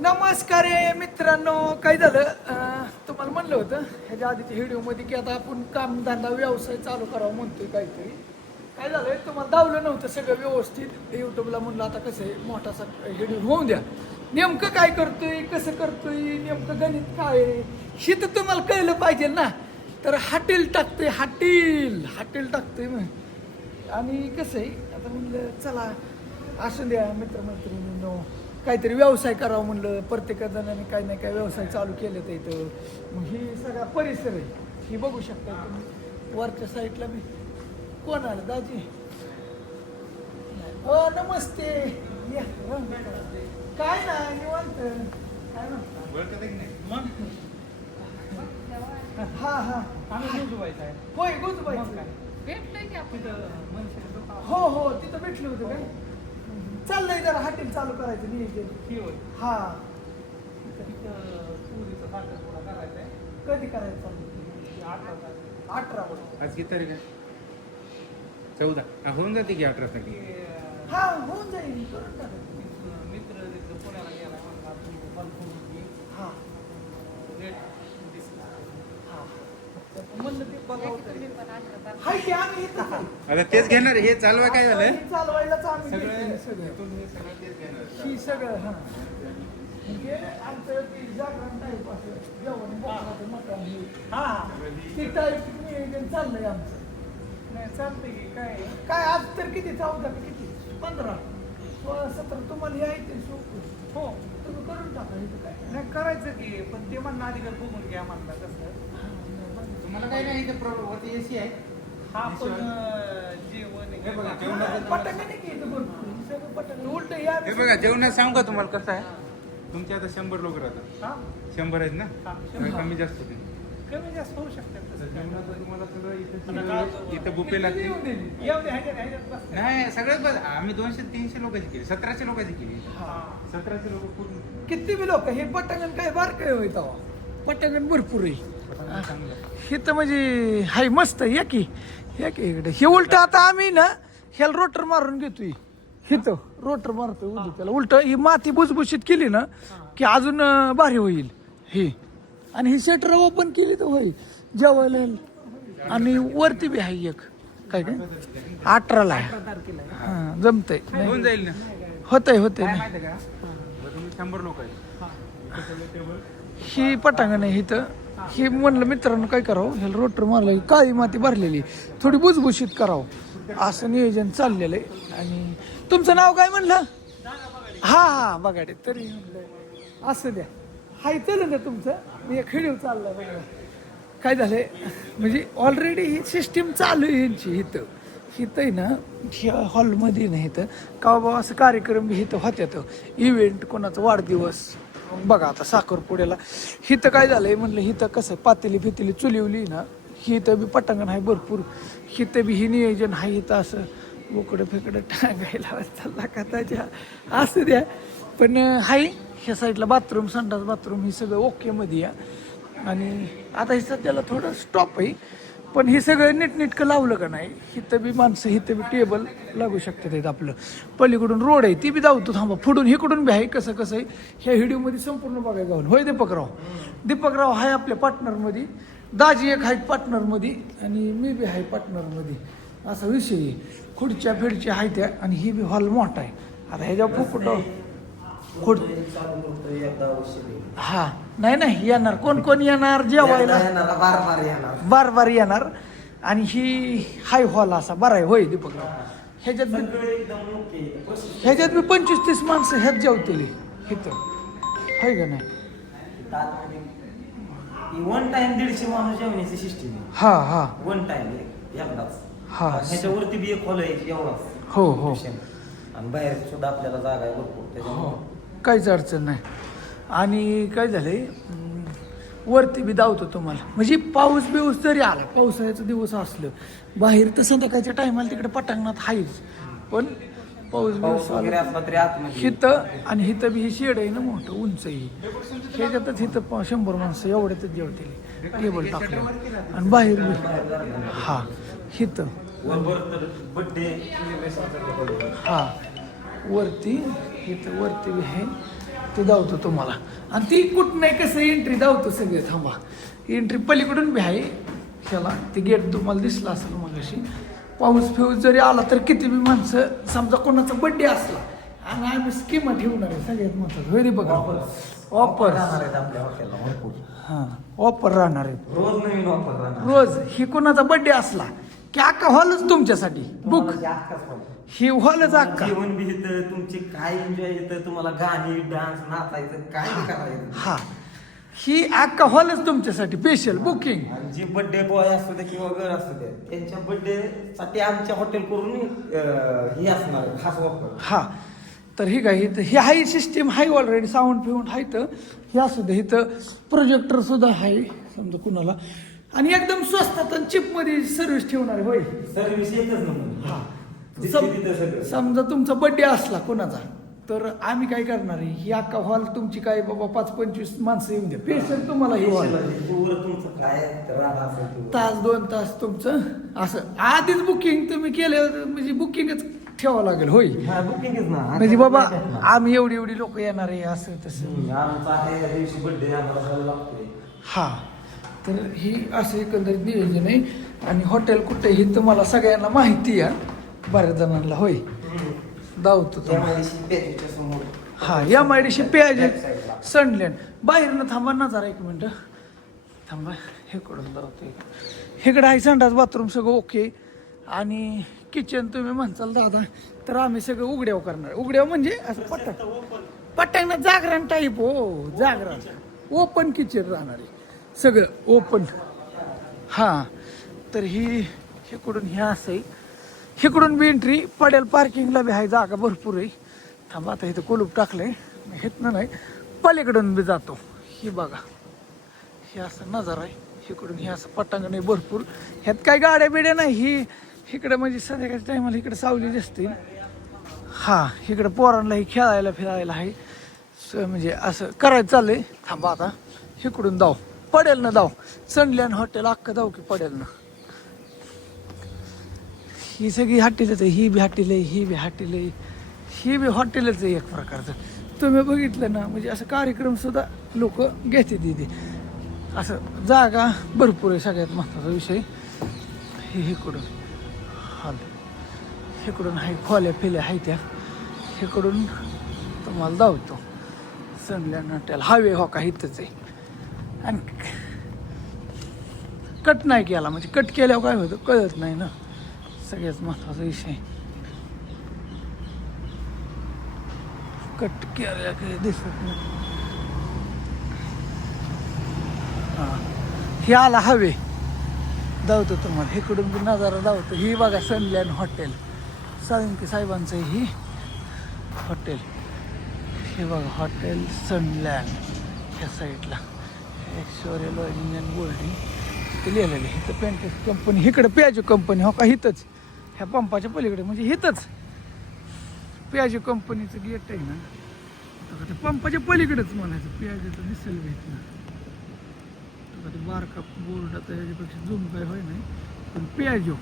नमस्कार मित्रांनो काय झालं? तुम्हाला म्हणलं होतं ह्याच्या आधीच्या व्हिडिओमध्ये की आता आपण कामधंदा व्यवसाय चालू करावा म्हणतोय काहीतरी. काय झालं तुम्हाला दावलं नव्हतं सगळं व्यवस्थित. युट्यूबला म्हणलं आता कसं आहे मोठासा व्हिडिओ होऊन द्या. नेमकं काय करतोय कसं करतोय नेमकं गणित काय आहे? हे तर तुम्हाला कळलं पाहिजे ना. तर हॉटेल टाकतोय हाटेल हॉटेल टाकतोय मग. आणि कसं आहे आता म्हणलं चला असू द्या मित्रमैत्रिणींनो. काहीतरी व्यवसाय करावा म्हणलं. प्रत्येक जणांनी काही नाही काय व्यवसाय चालू केले तर इथं. मग ही सगळा परिसर आहे. ही बघू शकता तुम्ही. वरच्या साईडला मी कोण आलं दाजी? हो नमस्ते. या राम. काय ना निवांत. काय म्हणता मग? हा हा. आम्ही गुजवायचं आहे होय गुजबाई. हो हो. तिथं भेटले होते काय? चाललंय जरा हॉटेल चालू करायचं नियोजन ही. हा कधी करायचं? ती अठरा आज किती तारीख आहे? चौदा. हा, होऊन जाते की अठरा तारीख? अं, हा होऊन जाईल. करून मित्र तिथं पुण्याला गेला म्हणला तुम्ही हा. रेट दिसला. हा. म्हणलं ते. सगळं हाय की आम्ही. आता तेच घेणार हे चालवा काय झालं? हे चालवायलाच आम्ही सगळं सगळं. हे ही हा. म्हणजे आमचं ते जागरण टाईप असं. जेवण बोकडाचं मटण हे. हा. हा ते टाईप नियोजन चाललंय आमचं. नाही चालतंय की काय? काय आज तर किती? चौदा का किती? पंधरा. सोळा सतरा. तुम्हाला हे आहे ते सोपं. हो. तुम्ही करून टाका इथं काय. नाही करायचं की पण ते म्हणणं आधी बघून घ्या म्हणलं कसं तुम्हाला काय नाही इथे प्रॉब्लेम वरती एसी आहे. हा हे बघा, हे जेवणात सांगू का तुम्हाला कसं आहे? तुमचे आता शंभर लोक राहतात. हा? शंभर आहेत ना? कमी- जास्त कमी जास्त होऊ शकतात इथं बुफे ह्याच्यात बस. नाही सगळ्यात बस. आम्ही दोनशे तीनशे लोकांची केली. सतराशे लोकांची केली. हा. सतराशे लोक पूर्ण. किती बी लोक हे पटांगण काय बार काय होईत अहो. पटांगण भरपूर आहे हे तर म्हणजे हाय मस्त आहे, या की? या की इकडे? हे उलट आता आम्ही ना ह्याला रोटर मारून घेतोय. हिथं रोटर मारतोय उलट. त्याला उलट ही माती भुसभुशीत केली ना की अजून अं, भारी होईल. हे. आणि ही शटर ओपन केली तर होईल. जेवायला आणि वरती बी आहे एक. काय काय? अठराला आहे. आहे. हा जमतंय. होऊन जाईल ना. होतंय होतंय. काय नाही. माहिती आहे का? बरं, तुम्ही शंभर लोक टेबल ही पटांगण आहे इथं. हे म्हणलं मित्रांनो काय करावं? ह्याला रोटर मारलं काळी माती भरलेली. थोडी भुसभुशीत करावं. असं नियोजन चाललेलं आहे. आणि तुमचं नाव काय म्हणलं? हा हा बघाडे तरी म्हणलं. असं द्या. हाय चालेल ना तुमचं. मी एक चाललं बघा. काय झालंय? म्हणजे ऑलरेडी ही सिस्टीम चालू आहे यांची इथं. इथं आहे ना ह्या हॉलमध्ये ना इथं. का बाबा असं कार्यक्रम बी इथं होत्यात. इव्हेंट कोणाचा वाढदिवस. बघा आता साखरपुड्याला हिथं काय झालंय म्हणलं हिथं कसं पातेली फितेली चुलिवली ना हिथं बी पटांगण आहे भरपूर. हिथं बी ही नियोजन आहे इथं असं. बोकडं फेकडं टांगायला चालला का त्याच्या असं द्या. पण हाय ह्या साईडला बाथरूम संडास बाथरूम हे सगळं ओकेमध्ये या. आणि आता हे सध्याला थोडं स्टॉप आहे. पण हे सगळं नीटनीटकं लावलं का नाही इथं बी माणसं इथं बी टेबल लागू शकतात आहेत आपलं. पलीकडून रोड आहे ती बी धावतो थांबा. फुडून हिकडून बी आहे कसं कसं आहे ह्या व्हिडिओमध्ये संपूर्ण बघायला गावून होय दीपकराव? दीपकराव आहे आपल्या पार्टनरमध्ये दाजी एक आहेत पार्टनरमध्ये आणि मी बी आहे पार्टनरमध्ये असा विषय आहे. खुडच्या फिडच्या आहे त्या आणि ही बी हॉल मोठा आहे. आता ह्याच्या फुकट खुड हा नाही नाही येणार. कोण कोण येणार? जेवायला? बार बार येणार. बार बार येणार. आणि ही हाय हॉल असा बरा आहे होय दीपकराव. ह्याच्यात बी ओके ह्याच्यात बी पंचवीस तीस माणसं ह्यात जेवतील. इथं. होय का नाही? वन टाइम दीडशे माणूस जेवण्याची सिस्टीम हा हा. वन टाइम एकदाच. हा. ह्याच्यावरती बी एक हॉल आहे एवढाच. हो हो. आणि बाहेर सुद्धा आपल्याला जागा आहे भरपूर. हो. त्याच्यामुळे काहीच अडचण नाही. आणि काय झालंय? अं, वरती बी धावतो तुम्हाला. म्हणजे पाऊस बिऊस जरी आला पावसाळ्याचा दिवस असलं बाहेर तर संध्याकाळच्या टायमाला तिकडे पटांगणात आहेच पण पाऊस बिऊस हिथं आणि हिथं बी ही शेड आहे ना मोठं उंच आहे. ह्याच्यातच हिथं प- शंभर माणसं एवढ्यातच जेवतील टेबल टाकलं. आणि बाहेर बी हा हिथं हा वरती इथं वरती आहे ते दावतो तुम्हाला. आणि ती कुठं नाही कसं एंट्री दावतो सगळे थांबा. एंट्री पलीकडून बी आहे. ह्याला ते गेट तुम्हाला दिसलं असेल मग अशी पाऊस फिऊस जरी आला तर किती बी माणसं समजा कोणाचा बड्डे असला आणि आम्ही स्कीमा ठेवणार आहे सगळ्यात महत्वाचं होय रे बघा. ऑफर हां. ऑफर राहणार आहेत. रोज नवीन ऑफर राहणार. रोज. ही कोणाचा बड्डे असला की अख्खा हॉलच तुमच्यासाठी. बुक. ही हॉलच अख्खा जेवण बी येतं तुमचे काय एन्जॉय येतं तुम्हाला गाणी डान्स नाचायचं काय करायचं? हा. ही अख्खा हॉलच तुमच्यासाठी स्पेशल बुकिंग आणि जे बर्थडे बॉय असू दे किंवा घर असू दे त्यांच्या बर्थडे साठी आमच्या हॉटेल करून अं, हे असणार आहे, खास ऑफर हा. तर ही काय इथं ही हाय सिस्टीम हाय ऑलरेडी साऊंड फिऊंड आहे तर हे असू दे इथं प्रोजेक्टर सुद्धा आहे समजा कुणाला. आणि एकदम स्वस्तात आणि चिपमध्ये सर्व्हिस ठेवणार आहे होय. सर्व्हिस येतच ना हा. सगळं. समजा तुमचा बर्थडे असला कोणाचा तर आम्ही काय करणार आहे? ही अख्खा हॉल तुमची काय बाबा पाच पंचवीस माणसं येऊन द्या. स्पेशल तुम्हाला ही हॉल. तास दोन तास तुमचं असं. आधीच बुकिंग तुम्ही केलं म्हणजे बुकिंगच ठेवावं लागेल होय? हा बुकिंगच ना. म्हणजे बाबा आम्ही एवढी एवढी लोक येणार आहे असं तसं. हा. तर ही असं एकंदरीत नियोजन आहे. आणि हॉटेल कुठे ही तुम्हाला सगळ्यांना माहिती आहे. बऱ्याच जणांना होय. दावतो तुम्हाला हा या मायडीशी पेज. सनलँड बाहेरनं थांबा ना जरा एक मिनटं. थांबा हे कडून लावतो इकडं आहे संडास बाथरूम सगळं ओके. आणि किचन तुम्ही म्हणताल दादा तर आम्ही सगळं उघड्याव करणार. उघड्याव म्हणजे असं पट्टा पट्ट्यांना जागरण टाईप हो जागरण. ओपन किचन राहणार आहे. सगळं ओपन हां तर ही इकडून हे असं आहे. इकडून बी एंट्री पडेल पार्किंगला बी आहे जागा भरपूर आहे. थांबा आता इथं कुलूप आहे हेतनं नाही पलीकडून बी जातो. ही बघा. हे असं नजर आहे. इकडून हे असं पटांगण आहे भरपूर. ह्यात काय गाड्या बिड्या नाही. ही इकडं म्हणजे संध्याकाळच्या टायमाला इकडे सावली असते हां इकडं पोरांनाही खेळायला फिरायला आहे. स- म्हणजे असं करायचं चाललंय. थांबा आता. इकडून दाव पडेल ना दाव चंडल्यान हॉटेल अख्खं दाव की पडेल ना. ही सगळी हॉटेलच आहे ही बी हॉटेल आहे ही बी हॉटेल आहे ही बी हॉटेलच आहे एक प्रकारचं. तुम्ही बघितलं ना म्हणजे असं कार्यक्रमसुद्धा लोक घेते तिथे असं जागा भरपूर आहे सगळ्यात महत्त्वाचा विषय. हे इकडून हॉल हेकडून आहे खोल्या फिल्या आहे त्या. इकडून तुम्हाला धावतो सनलँड हॉटेल हायवे हो का इथंच आहे. आणि कट नाही केला. म्हणजे कट केल्यावर काय होतं? कळत नाही ना. सगळ्याच महत्त्वाचा विषय. कट केल्या काही दिसत नाही. हां. हे आला हवे. धावतो तुम्हाला. इकडून बी नजारा धावतो. ही बघा सनलँड हॉटेल साळुंके साहेबांचं ही हॉटेल हे बघा हॉटेल सनलँड ह्या साईडला ऐश्वर्या लॉजिंग अँड बोर्डिंग ते लिहिलेलं आहे. इथं पेंट कंपनी इकडं प्याजो कंपनी हो का? इथंच. ह्या पंपाच्या पलीकडे म्हणजे इथंच. प्याजो कंपनीचं गेट आहे ना. आता ते पंपाच्या पलीकडेच म्हणायचं प्याजोचं दिसेल भेटलं आता ते बारका बोर्ड आता याच्यापेक्षा झूम काय होय नाही पण प्याजो.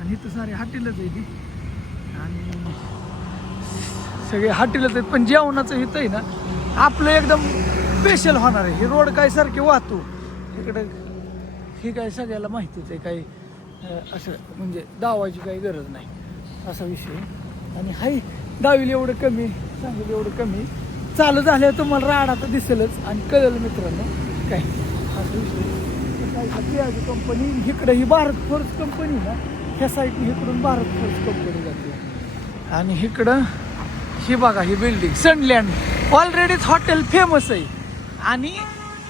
आणि इथं सारे हाटेलच आहे ती आणि सगळे हाटेलच आहेत पण जेवणाचं इथं आहे ना आपलं एकदम स्पेशल होणार आहे. हे रोड काय सारखे वाहतो इकडं हे काय सगळ्याला माहितीच आहे काही असं म्हणजे दावायची काही गरज नाही. असा विषय आणि हाय दावील एवढं कमी सांगेल एवढं कमी. चालू झाल्यावर तुम्हाला राडा तर दिसेलच आणि कळेल मित्रांनो. काय? असा विषय कंपनी इकडं ही भारत फोर्स कंपनी ना. ह्या साईडने इकडून भारत फोर्स कंपनी जाते. आणि इकडं ही बघा ही बिल्डिंग सनलँड ऑलरेडीच हॉटेल फेमस आहे. आणि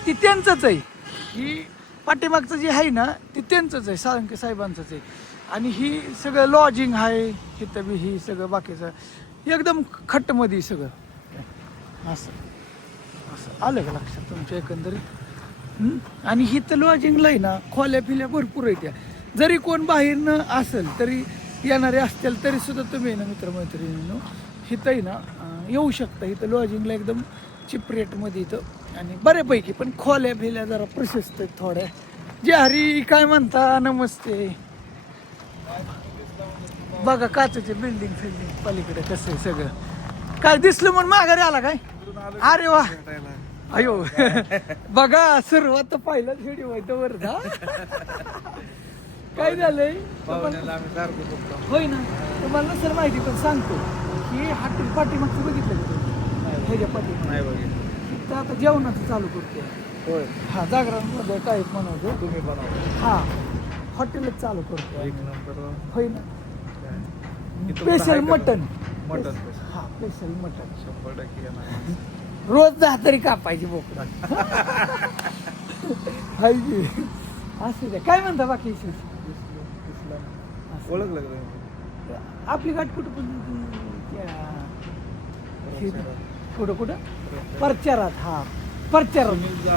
ती त्यांचंच आहे. ही पाठीमागचं जे आहे ना ते त्यांचंच आहे साळंके साहेबांचंच आहे. आणि ही सगळं लॉजिंग आहे इथं बी ही सगळं बाकीचं. एकदम खट्टमध्ये सगळं. असं. असं. आलं का लक्षात तुमच्या एकंदरीत? आणि ही तर लॉजिंगला आहे ना खोल्या फिल्या भरपूर आहे त्या जरी कोण बाहेरनं असेल तरी येणारे असतील तरी सुद्धा तुम्ही ना मित्रमैत्रिणींनो इथं आहे ना येऊ शकता. इथं लॉजिंगला एकदम चिप रेटमध्ये इथं. आणि बऱ्यापैकी पण खोल्या फिल्या जरा प्रशस्त आहेत थोड्या. जे हरी काय म्हणता? नमस्ते. बघा काचेचे बिल्डिंग फिल्डिंग पलीकडे कसं आहे सगळं. काय दिसलं म्हणून माघारी आला काय? अरे वा. अयो. बघा सुरुवात पहिलाच व्हिडिओ आहे तर जा काय झालंय? होय ना. तुम्हाला नसेल माहिती पण सांगतो की हॉटेल पाठीमागचं बघितलं ह्याच्या पाठीमाग नाही बघितलं. तर आता जेवणाचं चालू करते होय. हा जागरणमध्ये टाईप म्हणतो तुम्ही बनवा हा हॉटेलच चालू करतो एक नंबर. होय ना? इथं स्पेशल आहे का? मटन मटन हा स्पेशल मटन शंभर टक्के येणार. रोज दहा तरी कापायची बोकडा. हाय की. असू द्या काय म्हणता बाकी विशेष? असं. ओळखलं का तुम्ही? आपली गाठ कुठं पण त्या- हे- कुठं कुठं? परचारात हा. परचारात.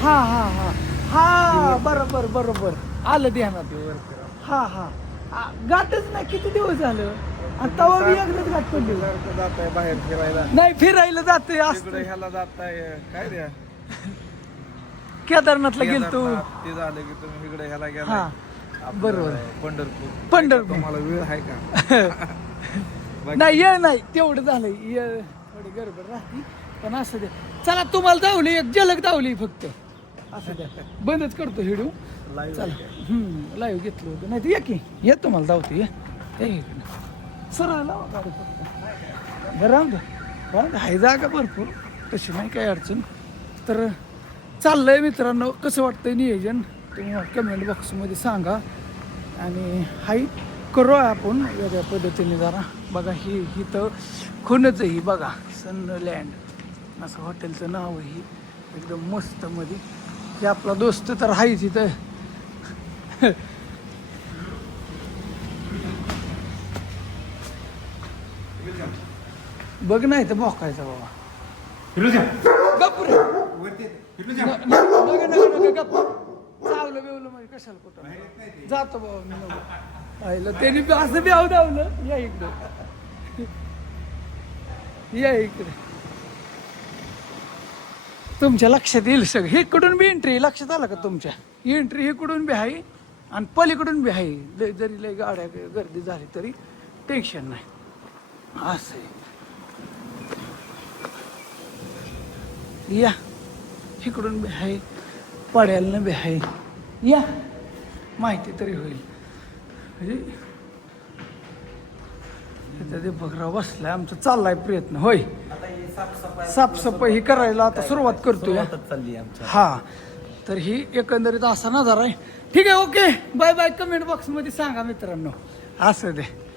हा हा हा. हा बरोबर बरोबर. आलं ध्यानात ते. हा हा. आ, गाठच नाही किती दिवस झालं? आणि तवा बी एकदाच गाठ पडली. सारखं जाताय बाहेर फिरायला. नाही फिरायला जाते तिकडे असत ह्याला जाताय काय द्या केदारनाथला गेलतो. केदारनाथ, ते झालं की तुम्ही इकडे ह्याला हा गेला बरोबर. पंढरपूर. पंढरपूर. तुम्हाला वेळ आहे का? बाकी- नाही ये नाही. तेवढं झालंय ये थोडी गडबड राहते पण असं द्या चला तुम्हाला धावली एक झलक धावली फक्त. असं द्या बंदच करतो हिडू. चला. आहे. हम्म लाईव्ह घेतलं होतं. नाही तर या की. ये तुम्हाला धावतो. सरळ लावा गाडी फक्त. राहून द्या हाय जागा भरपूर. तशी नाही काही अडचण. तर चाललंय मित्रांनो. कसं वाटतंय नियोजन? तुम्ही कमेंट बॉक्समध्ये सांगा. आणि हाई करू आपण वेगळ्या पद्धतीने जरा. बघा ही ही तर खुनच ही बघा सनलँड. असं हॉटेलचं नाव आहे ही. एकदम मस्त मध्ये. हे आपला दोस्त तर आहेच इथं बघ नाही तर भोकायचा बाबा. गप्प रे. न- न- नका नका नका गप्प. चावलं बिवलं म्हणजे कशाला कुठं? जातो बाबा मी आईला त्यांनी असं बी धावलं या इकडं. या इकडे. तुमच्या लक्षात येईल सगळं. हे बी एंट्री लक्षात आलं का तुमच्या? एंट्री हे कुठून बी आहे आणि पलीकडून बी आहे. लय जरी लय गाड्या गर्दी झाली तरी टेन्शन नाही. असं आहे. या. इकडून बी आहे. पड्यालनं बी आहे. या. माहिती तरी होईल. म्हणजे ते बघराव बसलाय आमचा चाललाय प्रयत्न. होय. साफसफाई ही करायला आता सुरुवात करतोय. चालली आमच्या. हा. तर ही एकंदरीत असा नजारा आहे. ठीक आहे ओके. Bye bye. कमेंट बॉक्समध्ये सांगा मित्रांनो. असं दे.